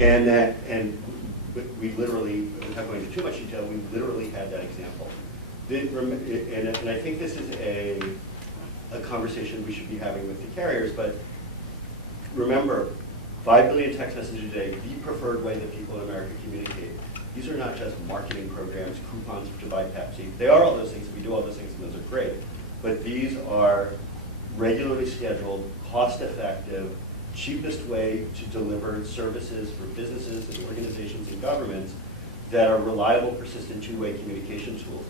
And we literally, without going into too much detail, we literally had that example. And I think this is a conversation we should be having with the carriers, but remember, 5 billion text messages a day, the preferred way that people in America communicate. These are not just marketing programs, coupons to buy Pepsi. They are all those things, we do all those things, and those are great. But these are regularly scheduled, cost-effective, cheapest way to deliver services for businesses and organizations and governments that are reliable, persistent, two-way communication tools.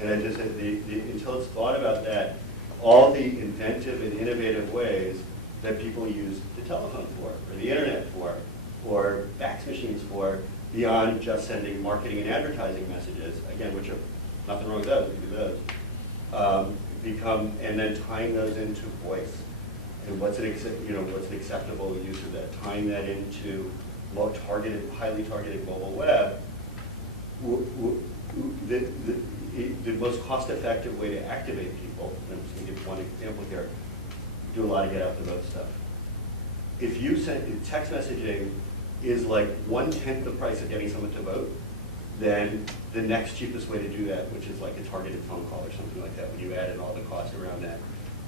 And I just said, until it's thought about that, all the inventive and innovative ways that people use the telephone for, or the internet for, or fax machines for, beyond just sending marketing and advertising messages, again, which are nothing wrong with those, we do those, and then tying those into voice. And what's an acceptable use of that? Tying that into highly targeted mobile web. The most cost-effective way to activate people, and I'm just going to give one example here, do a lot of get out the vote stuff. If you send text messaging is like 1/10 the price of getting someone to vote, then the next cheapest way to do that, which is like a targeted phone call or something like that, when you add in all the cost around that,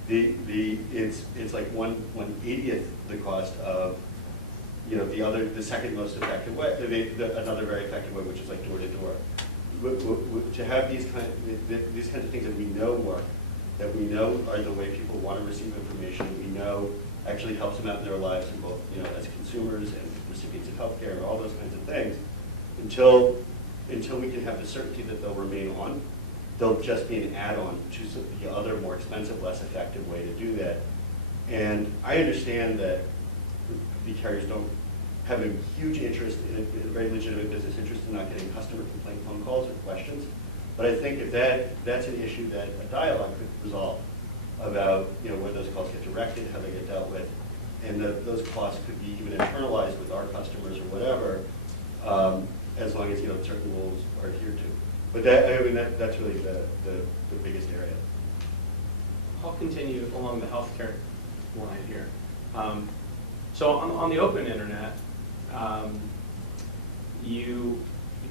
it's like 1/80th the cost of the second most effective way, another very effective way, which is like door to door. To have these kinds of things that we know work, that we know are the way people want to receive information, we know actually helps them out in their lives, in both as consumers and recipients of healthcare and all those kinds of things, until we can have the certainty that they'll remain on, they'll just be an add-on to the other more expensive, less effective way to do that. And I understand that the carriers don't have a huge interest, a very legitimate business interest in not getting customer complaint phone calls or questions. But I think if that's an issue that a dialogue could resolve about where those calls get directed, how they get dealt with, and those costs could be even internalized with our customers or whatever, as long as certain rules are adhered to. But that's really the biggest area. I'll continue along the healthcare line here. So on the open internet,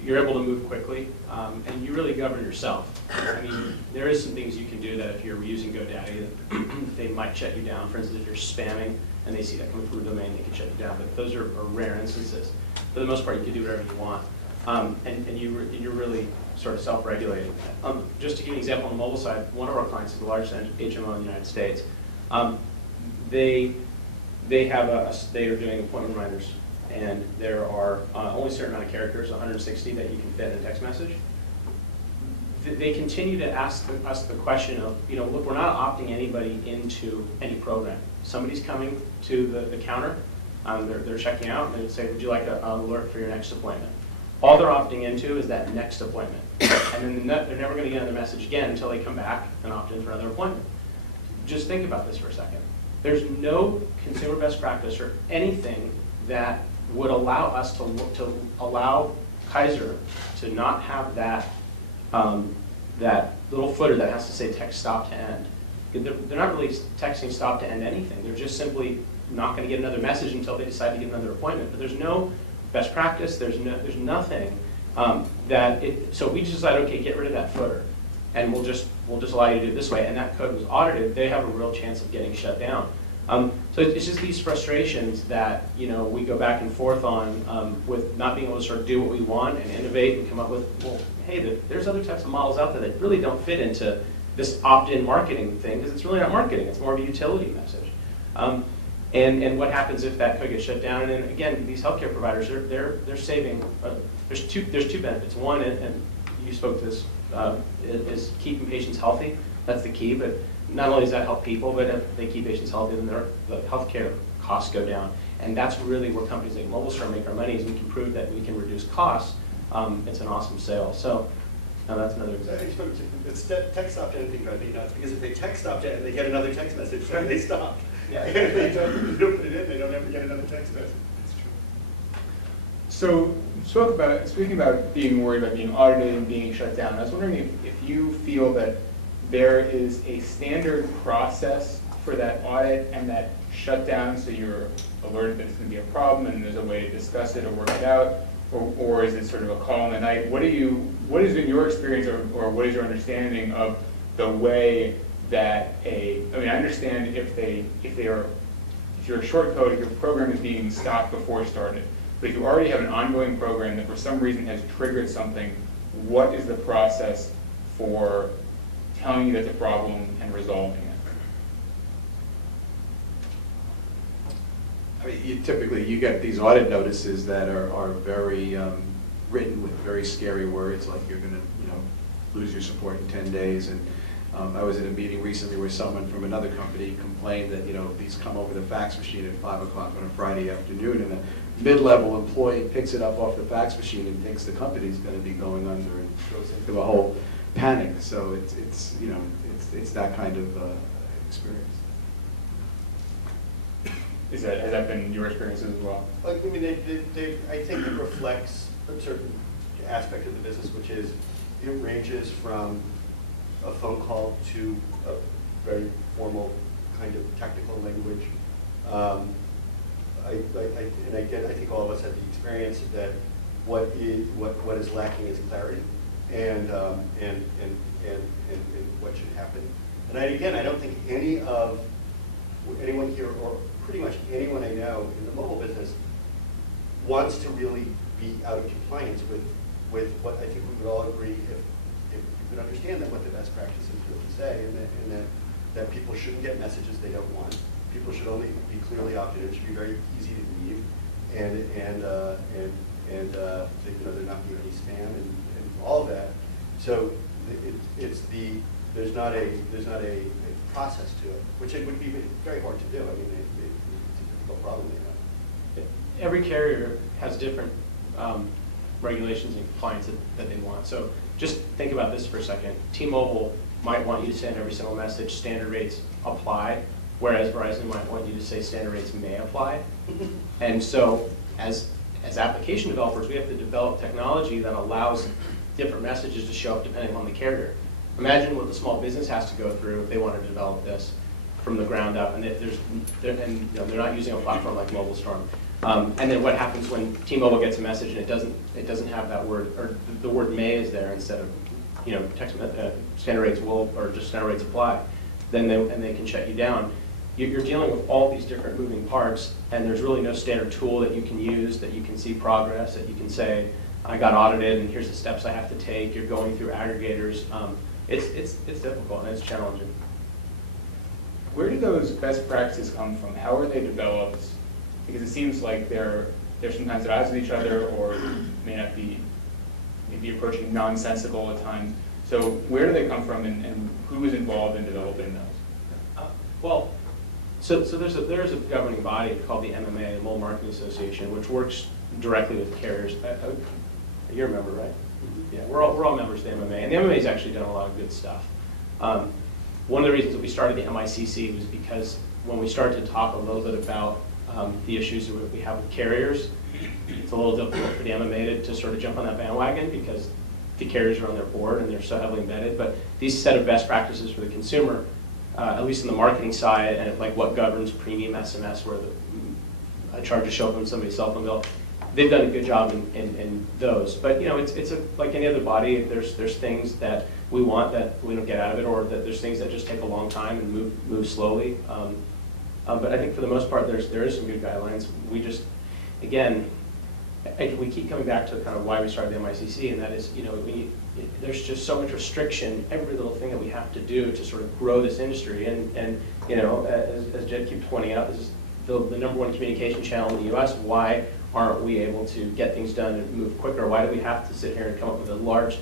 you're able to move quickly, and you really govern yourself. I mean, there is some things you can do that if you're using GoDaddy, they might shut you down. For instance, if you're spamming and they see that coming through a domain, they can shut you down. But those are rare instances. For the most part, you can do whatever you want, and you're really sort of self-regulating. Just to give you an example on the mobile side, one of our clients is the largest HMO in the United States. They are doing appointment reminders, and there are only a certain amount of characters, 160, that you can fit in a text message. They continue to ask us the question of, look, we're not opting anybody into any program. Somebody's coming to the counter, they're checking out, and they say, would you like an alert for your next appointment? All they're opting into is that next appointment. And then they're never going to get another message again until they come back and opt in for another appointment. Just think about this for a second. There's no consumer best practice or anything that would allow us to allow Kaiser to not have that little footer that has to say text stop to end. They're not really texting stop to end anything. They're just simply not going to get another message until they decide to get another appointment. But there's no best practice. There's nothing so we just decided, okay, get rid of that footer, and we'll just allow you to do it this way. And that code was audited. They have a real chance of getting shut down. So it's just these frustrations that we go back and forth on with not being able to sort of do what we want and innovate and come up with, well, hey, there's other types of models out there that really don't fit into this opt-in marketing thing, because it's really not marketing, it's more of a utility message. And what happens if that code gets shut down? And then again, these healthcare providers, they're saving. There's two benefits. One, and you spoke to this, is keeping patients healthy. That's the key. But not only does that help people, but if they keep patients healthy, then the healthcare costs go down. And that's really where companies like mobileStorm make our money, is we can prove that we can reduce costs. It's an awesome sale. So that's another example. It's text stopped to anything about nuts, because if they text stopped it and they get another text message, then they stopped. Yeah. If they don't put it in, they don't ever get another text message. That's true. So speaking about being worried about being audited and being shut down, I was wondering if you feel that there is a standard process for that audit and that shut down so you're alerted that it's going to be a problem and there's a way to discuss it or work it out? Or is it sort of a call in the night? What has been your experience or what is your understanding of the way that I understand if you're a short code, if your program is being stopped before started, but if you already have an ongoing program that for some reason has triggered something, what is the process for telling you that's a problem and resolving it? I mean, you get these audit notices that are very written with very scary words, like you're going to lose your support in 10 days. And I was in a meeting recently where someone from another company complained that these come over the fax machine at 5 o'clock on a Friday afternoon, and a mid-level employee picks it up off the fax machine and thinks the company's going to be going under and goes into a whole panic. So it's that kind of experience. Has that been your experiences as well? I think it reflects a certain aspect of the business, which is it ranges from a phone call to a very formal kind of technical language. I think all of us have the experience that what is lacking is clarity and what should happen. And I don't think anyone here, or pretty much anyone I know in the mobile business, wants to really be out of compliance with what I think we would all agree if you could understand that what the best practices really say, and that people shouldn't get messages they don't want. People should only be clearly opted in. It should be very easy to leave, and there not be any spam and all of that. So there's not a process to it, which it would be very hard to do. I mean, it's a difficult problem. Every carrier has different regulations and compliance that they want. So just think about this for a second. T-Mobile might want you to send every single message, standard rates apply, whereas Verizon might want you to say standard rates may apply. And so as application developers, we have to develop technology that allows different messages to show up depending on the carrier. Imagine what the small business has to go through if they want to develop this from the ground up, and they're not using a platform like mobileStorm. And then what happens when T-Mobile gets a message and it doesn't have that word, or the word may is there instead of standard rates will, or just standard rates apply, then they can shut you down. You're dealing with all these different moving parts, and there's really no standard tool that you can use, that you can see progress, that you can say, I got audited and here's the steps I have to take. You're going through aggregators. It's difficult and it's challenging. Where do those best practices come from? How are they developed? Because it seems like they're sometimes at odds with each other, or may not be maybe approaching nonsensical at times. So where do they come from, and who is involved in developing those? So there's a governing body called the MMA, the Mobile Marketing Association, which works directly with carriers. You're a member, right? Mm-hmm. Yeah, we're all members of the MMA, and the MMA has actually done a lot of good stuff. One of the reasons that we started the MICC was because when we started to talk a little bit about the issues that we have with carriers, it's a little difficult for the MMA to sort of jump on that bandwagon because the carriers are on their board and they're so heavily embedded. But these set of best practices for the consumer, at least in the marketing side, and like what governs premium SMS, where the charges show up on somebody's cell phone bill, they've done a good job in those. But it's like any other body. There's things that we want that we don't get out of it, or that there's things that just take a long time and move slowly. But I think for the most part, there is some good guidelines. We just, again, we keep coming back to kind of why we started the MICC, and that is, there's just so much restriction, every little thing that we have to do to sort of grow this industry. And as Jed keeps pointing out, this is the #1 communication channel in the U.S. Why aren't we able to get things done and move quicker? Why do we have to sit here and come up with a large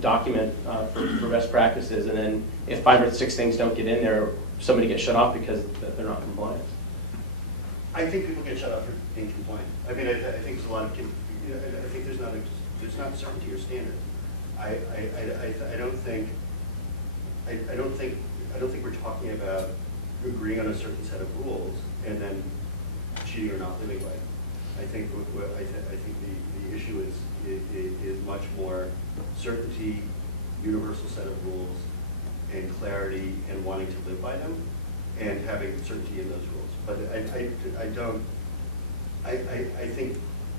document for best practices, and then if 5 or 6 things don't get in there, somebody gets shut off because they're not compliant? I think people get shut off for being compliant. I mean, I think there's a lot of, I think there's not certainty or standard. I don't think we're talking about agreeing on a certain set of rules and then cheating or not living by it. I think the issue is much more certainty, universal set of rules, and clarity, and wanting to live by them, and having certainty in those rules. But I don't, I think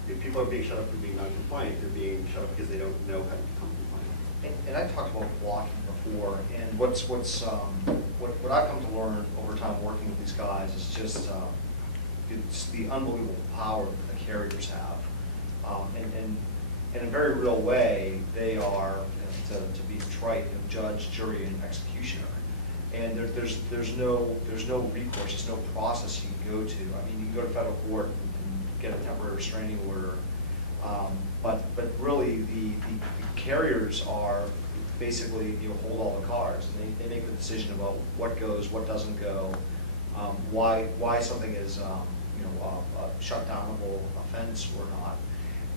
if people are being shut up for being non-compliant, they're being shut up because they don't know how to become compliant. And I talked about blocking before, and what I've come to learn over time working with these guys is just it's the unbelievable power that the carriers have, and in a very real way, they are, to be trite, judge, jury, and executioner. And there's no recourse, there's no process you can go to. I mean, you can go to federal court and get a temporary restraining order, but really the carriers are basically, hold all the cards, and they make the decision about what goes, what doesn't go, why something is a shutdownable offense or not.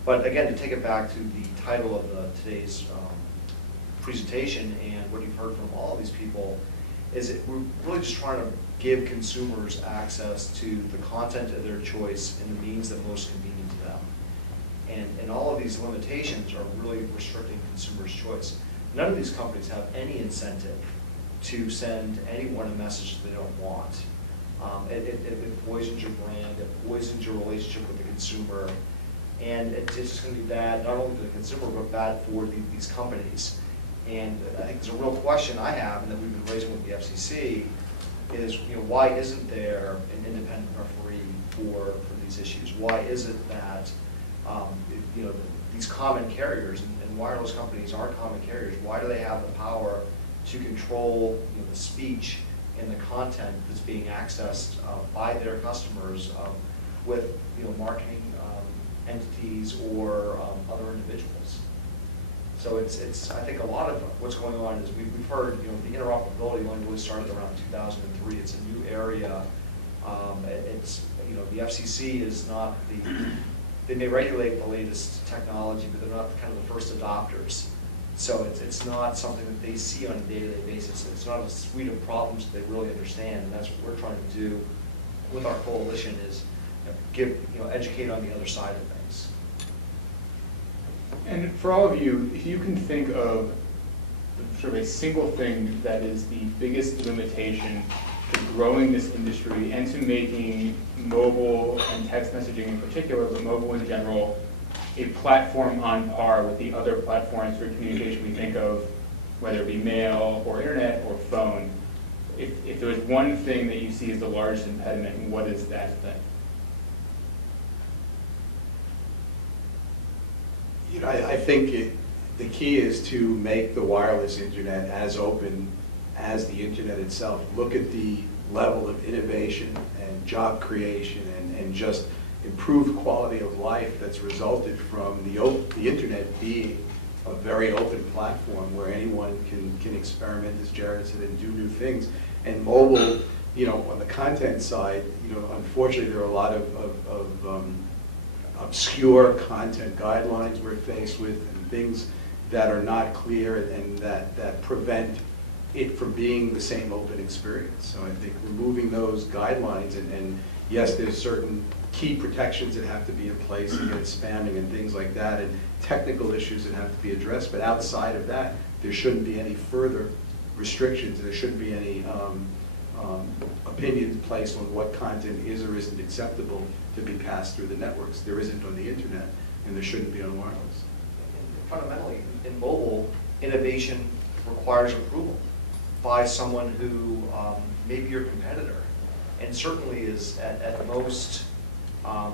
But again, to take it back to the title of today's presentation and what you've heard from all of these people, is that we're really just trying to give consumers access to the content of their choice in the means that most convenient to them. And all of these limitations are really restricting consumers' choice. None of these companies have any incentive to send anyone a message that they don't want. It poisons your brand, it poisons your relationship with the consumer, and it's just going to be bad, not only for the consumer, but bad for these companies. And I think there's a real question I have, and that we've been raising with the FCC, is why isn't there an independent referee for these issues? Why is it that these common carriers, and wireless companies are common carriers, why do they have the power to control the speech and the content that's being accessed by their customers with marketing entities or other individuals? So it's I think a lot of what's going on is we've heard the interoperability only really started around 2003. It's a new area. It's the FCC is not they may regulate the latest technology, but they're not kind of the first adopters. So it's not something that they see on a day-to-day basis. It's not a suite of problems that they really understand, and that's what we're trying to do with our coalition is educate on the other side of things. And for all of you, if you can think of sort of a single thing that is the biggest limitation to growing this industry and to making mobile and text messaging in particular, but mobile in general, a platform on par with the other platforms for communication we think of, whether it be mail or internet or phone. If there was one thing that you see as the largest impediment, what is that thing? I think the key is to make the wireless internet as open as the internet itself. Look at the level of innovation and job creation and just improved quality of life that's resulted from the internet being a very open platform where anyone can experiment, as Jared said, and do new things. And mobile, on the content side, unfortunately there are a lot of obscure content guidelines we're faced with and things that are not clear and that prevent it from being the same open experience. So I think removing those guidelines and yes, there's certain key protections that have to be in place against spamming and things like that, and technical issues that have to be addressed, but outside of that, there shouldn't be any further restrictions. There shouldn't be any opinions placed on what content is or isn't acceptable to be passed through the networks. There isn't on the internet, and there shouldn't be on wireless. And fundamentally, in mobile, innovation requires approval by someone who may be your competitor, and certainly is at most a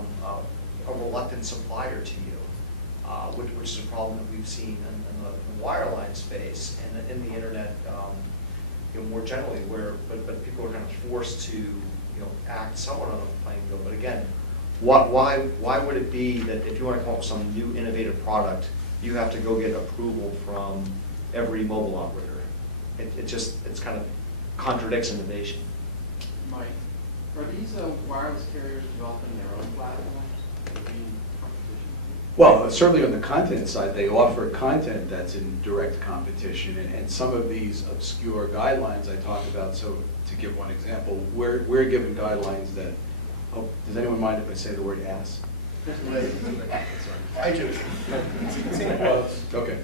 reluctant supplier to you, which is a problem that we've seen in the wireline space and in the internet more generally, but people are kind of forced to act somewhat on a playing field. But again, why would it be that if you want to come up with some new innovative product, you have to go get approval from every mobile operator? It's kind of contradicts innovation. Mike, are these wireless carriers developing their own platforms? Well, certainly on the content side, they offer content that's in direct competition, and some of these obscure guidelines I talked about, so to give one example, we're given guidelines that, does anyone mind if I say the word ass? I do. Okay.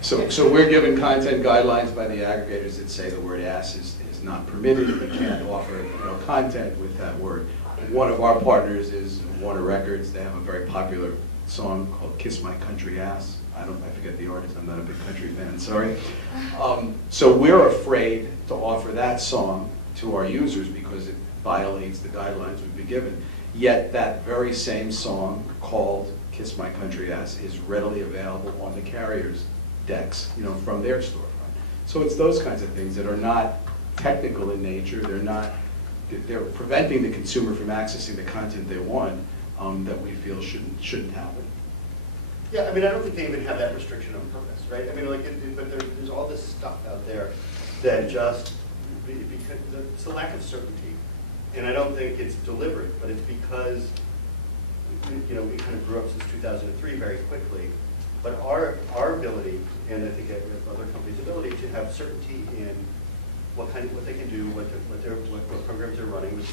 So we're given content guidelines by the aggregators that say the word ass is not permitted. You can't offer content with that word. One of our partners is Warner Records. They have a very popular song called "Kiss My Country Ass." I forget the artist. I'm not a big country fan. Sorry. So we're afraid to offer that song to our users because it violates the guidelines we've been given. Yet that very same song called "Kiss My Country Ass" is readily available on the carrier's decks, from their storefront. So it's those kinds of things that are not technical in nature. They're preventing the consumer from accessing the content they want that we feel shouldn't happen. Yeah, I mean, I don't think they even have that restriction on purpose, right? I mean, but there's all this stuff out there that just, because it's a lack of certainty. And I don't think it's deliberate, but it's because, we kind of grew up since 2003 very quickly. But our ability, and I think other companies' ability to have certainty in what they can do, what programs they're running, which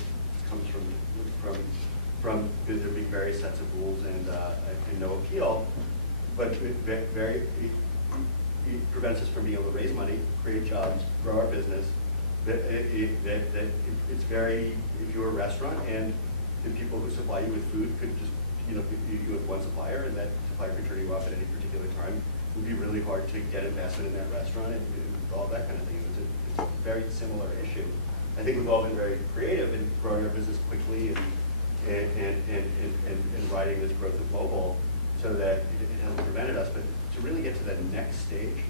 comes from there being various sets of rules and no appeal, but it prevents us from being able to raise money, create jobs, grow our business. It's very, if you're a restaurant and the people who supply you with food could just, you have one supplier and that supplier could turn you off at any particular time, it would be really hard to get investment in that restaurant and all that kind of thing. It's a very similar issue. I think we've all been very creative in growing our business quickly and riding this growth of mobile so that it hasn't prevented us. But to really get to the next stage,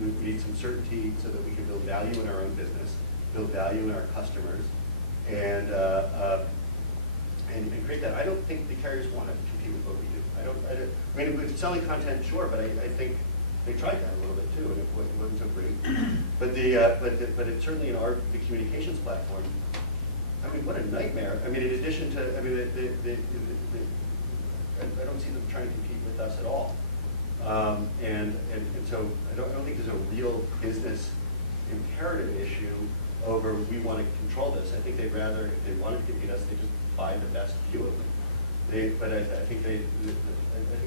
we need some certainty so that we can build value in our own business, build value in our customers, and create that. I don't think the carriers want to compete with what we do. I mean, with selling content, sure, but I think they tried that a little bit too, and it wasn't so great. But but it's certainly in the communications platform. I mean, what a nightmare. I mean, in addition to, I mean, I don't see them trying to compete with us at all. And so I don't think there's a real business imperative issue over we want to control this. I think they'd rather, if they wanted to compete us, they just buy the best few of them. But I think they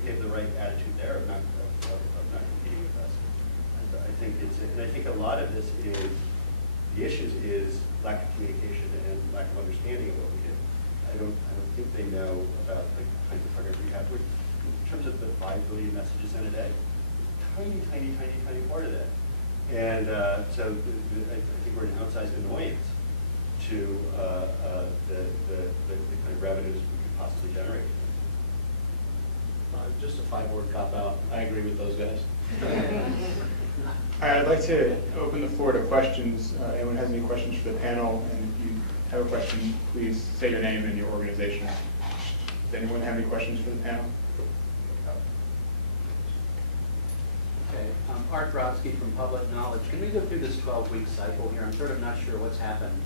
have the right attitude there of not competing with us. I think and I think a lot of this is, the issues is lack of communication and lack of understanding of what we do. I don't think they know about the kinds of programs we have. In terms of the 5 billion messages in a day, tiny part of that. And so I think we're an outsized annoyance to the kind of revenues we could possibly generate. Just a 5-word cop-out. I agree with those guys. All right, I'd like to open the floor to questions. Anyone has any questions for the panel? And if you have a question, please say your name and your organization. Does anyone have any questions for the panel? Okay, Art Brodsky from Public Knowledge. Can we go through this 12-week cycle here? I'm sort of not sure what's happened,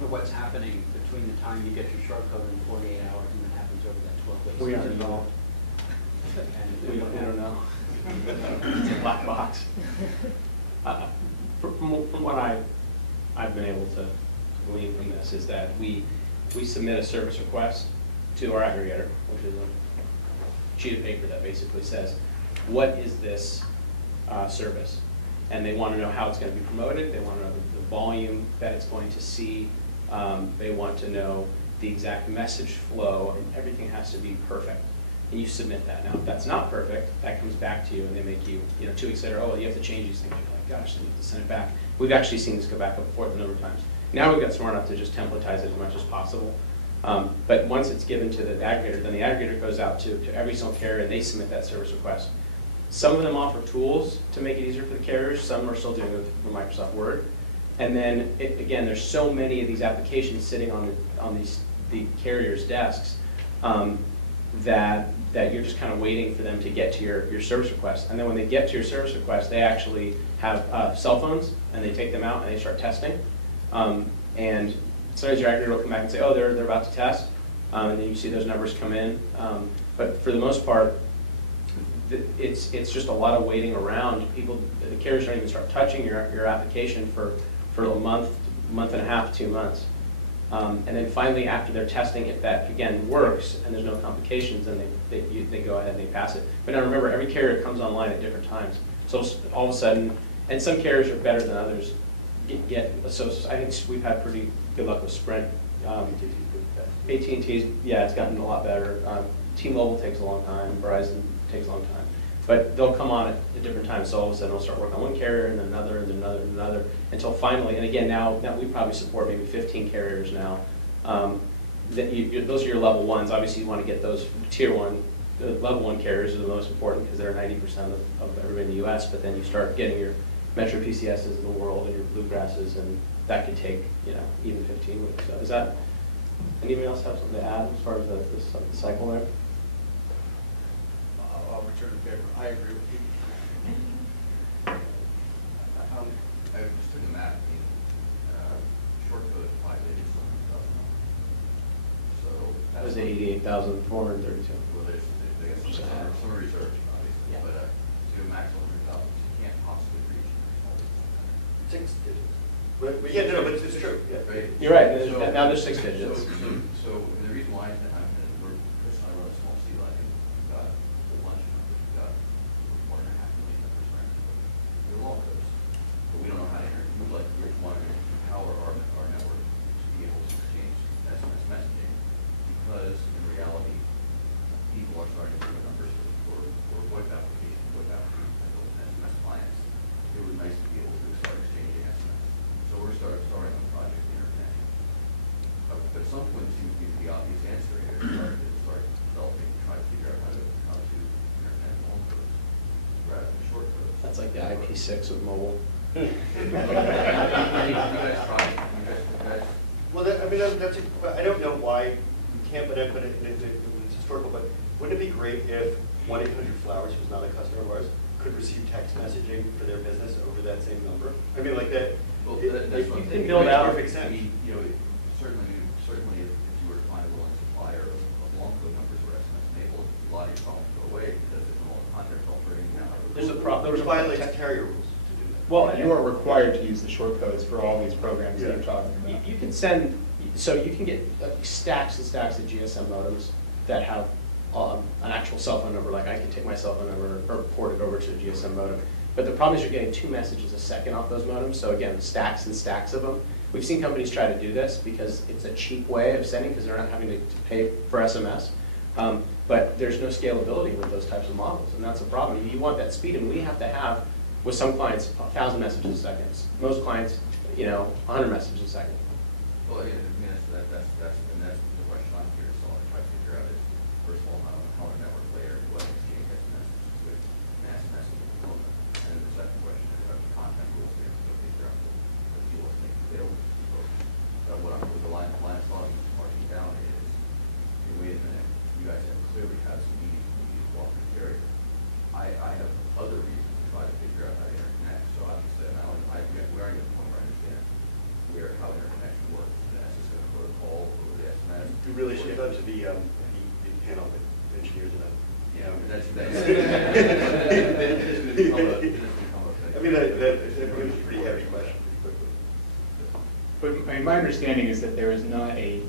or what's happening between the time you get your short code in 48 hours and what happens over that 12 weeks. We don't know. We don't know. It's a black box. From what I've been able to glean from this is that we submit a service request to our aggregator, which is a sheet of paper that basically says, what is this service? And they want to know how it's going to be promoted. They want to know the volume that it's going to see. They want to know the exact message flow, and everything has to be perfect. And you submit that. Now, if that's not perfect, that comes back to you, and they make you, 2 weeks later, oh, well, you have to change these things. You're like, gosh, then you have to send it back. We've actually seen this go back and forth a number of times. Now we've got smart enough to just templatize it as much as possible. But once it's given to the aggregator, then the aggregator goes out to every single carrier, and they submit that service request. Some of them offer tools to make it easier for the carriers. Some are still doing it with Microsoft Word. And then, again, there's so many of these applications sitting on the carriers' desks that you're just kind of waiting for them to get to your service request. And then when they get to your service request, they actually have cell phones, and they take them out and they start testing. And sometimes your aggregator will come back and say, oh, they're about to test. And then you see those numbers come in. But for the most part, it's just a lot of waiting around. The carriers don't even start touching your application for a month and a half, 2 months. And then finally, after they're testing, if that, again, works and there's no complications, then they go ahead and they pass it. But now remember, every carrier comes online at different times. So all of a sudden, and some carriers are better than others, so I think we've had pretty good luck with Sprint. AT&T's, yeah, it's gotten a lot better. T-Mobile takes a long time, Verizon takes a long time. But they'll come on at different times, so all of a sudden they'll start working on one carrier and then another and then another and another, until finally, and again, now we probably support maybe 15 carriers now. Those are your level ones. Obviously you want to get those tier one, the level one carriers are the most important because they're 90% of everybody in the US, but then you start getting your Metro PCSs of the world and your Bluegrasses, and that could take, even 15 weeks. So is that, anybody else have something to add as far as the cycle there? I'll return to paper. I agree with you. I just doing the math. Short code 5 days, so That was 88,432. Well, there's I guess some research, obviously, Yeah. but to a maximum 100,000, you can't possibly reach all this. 6 digits. But yeah, no, but it's true, yeah. Right? You're right, So- now there's 6 digits. So the reason why I'm Chris and I run a small sea line, we've got a whole bunch of numbers, we've got 1.5 million numbers, right? They're all those, but we don't know how to enter, we want to empower our network to be able to exchange SMS messaging, because in reality, people are starting to do numbers for VoIP applications, and SMS clients. It would be nice to be able to start exchanging SMS. So we're starting on Project Interconnection. But at some point, it seems to be the obvious answer here, to start developing, try to figure out how to interconnect long codes rather than short codes. That's like the IP6 of mobile. You guys try, you guys. Well, I don't know why you can't, but it's historical, but wouldn't it be great if 1-800-Flowers, who's not a customer of ours, could receive text messaging for their business over that same number? I mean, like that, Well, you that's what I'm can thinking. build out I perfect sense. mean, certainly if you were to find a willing supplier of long code numbers or SMS enabled, a lot of your problems go away because it's all the content filtering now. There which violates carrier rules to do that. Well, You are required to use the short codes for all these programs that you're talking about. You can send, so you can get stacks and stacks of GSM modems that have an actual cell phone number, like I can take my cell phone number or port it over to a GSM modem. But the problem is you're getting 2 messages a second off those modems, so again, stacks and stacks of them. We've seen companies try to do this because it's a cheap way of sending because they're not having to pay for SMS. But there's no scalability with those types of models, and that's a problem. You want that speed, and we have to have, with some clients, 1,000 messages a second. Most clients, 100 messages a second. Well, I mean, that's the question I'm here to solve, try to figure out is, first of all, how our network layer, what exchange SMS with an SMS component. And the second question is about the content rules, we have to go figure out what the deal is making available to people. But what I'm, the line of thought I'm marking down is, wait a minute, you guys clearly have some needs from these cooperative carrier. I have other reasons to try to figure out how to interconnect. So obviously, we are at the point where I understand how interconnection works. The SS is going to protocol over the SMS. You really should go to the panel with engineers and that. Yeah, that's it is going to become a thing. I mean, it was a pretty heavy question pretty quickly. But my understanding is that there is not a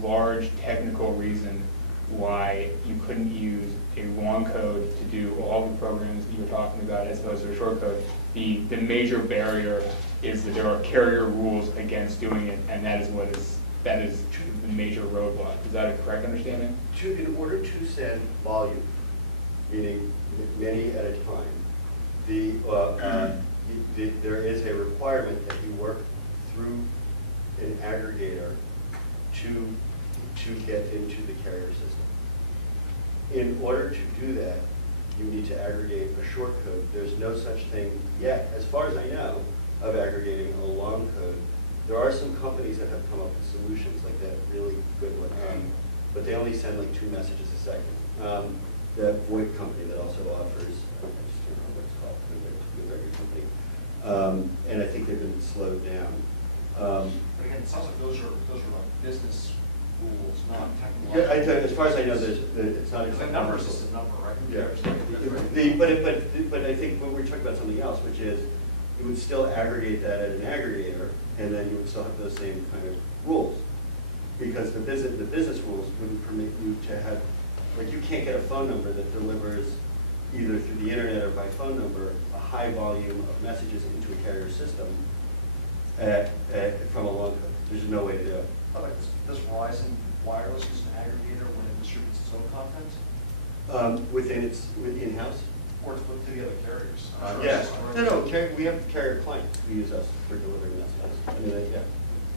large technical reason why you couldn't use a long code to do all the programs that you were talking about as opposed to a short code. The major barrier is that there are carrier rules against doing it, and that is the major roadblock. Is that a correct understanding? In order to send volume, meaning many at a time, there is a requirement that you work through an aggregator to get into the carrier system. In order to do that, you need to aggregate a short code. There's no such thing yet, as far as I know, of aggregating a long code. There are some companies that have come up with solutions like that, really good one, but they only send like 2 messages a second. The VoIP company that also offers, I just don't know what it's called, a very good company. And I think they've been slowed down. But again, it sounds like those are like business rules, not technical. Yeah, as far as I know, it's not. Because a number is just a number, right? Yeah. But I think when we're talking about something else, which is you would still aggregate that at an aggregator, and then you would still have those same kind of rules. Because the business rules wouldn't permit you to have, like you can't get a phone number that delivers either through the internet or by phone number a high volume of messages into a carrier system from a long code. There's no way to do it. How about this, does Verizon Wireless use an aggregator when it distributes its own content? Within in-house? Or to put to the other carriers? Yeah, we have carrier clients who use us for delivering messages. I mean, yeah,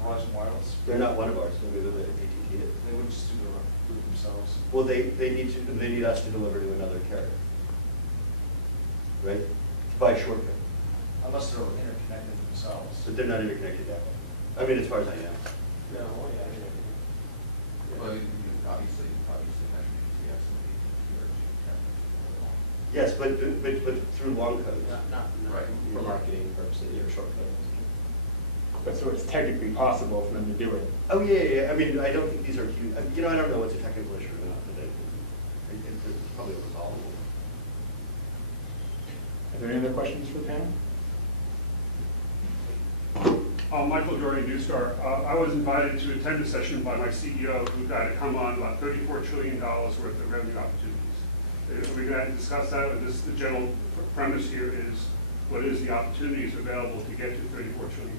Verizon Wireless? they're not one of ours, so maybe the AT&T is. They wouldn't just do it themselves. Well, they need us to deliver to another carrier, right? By shortcut, Unless they're interconnected themselves. but they're not interconnected that way. I mean, as far as I know. No, yeah. Well, obviously measuring GPS and the Yes, but through long codes. Not Right. for marketing purposes, or short code. But so it's technically possible for them to do it. Oh, yeah. I mean, I don't think these are huge, I don't know what's a technical issue or not, but it's probably resolvable. Are there any other questions for the panel? Michael Dory, Newstar. I was invited to attend a session by my CEO who got to come on about $34 trillion worth of revenue opportunities. We're going to discuss that, and the general premise here is what is the opportunities available to get to $34 trillion?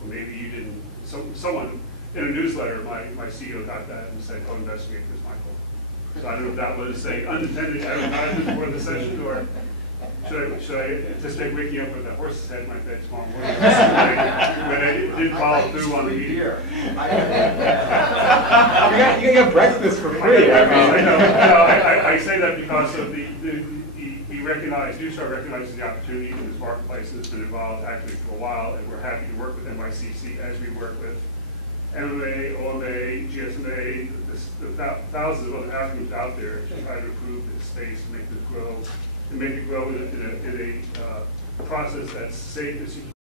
Well, maybe you didn't, someone in a newsletter, my CEO got that and said, go investigate this, Michael. So I don't know if that was an unintended advertisement for the session, or should I just take waking up with a horse's head in my bed tomorrow morning when I didn't follow through on the meeting? You got breakfast for free. I know. I say that because of he recognized, Newstar recognizes the opportunity in this marketplace and has been involved actually for a while, and we're happy to work with MICC as we work with MMA, OMA, GSMA, the thousands of other acronyms out there to try to improve this space, to make this grow, and make it grow in a process that's safe and secure.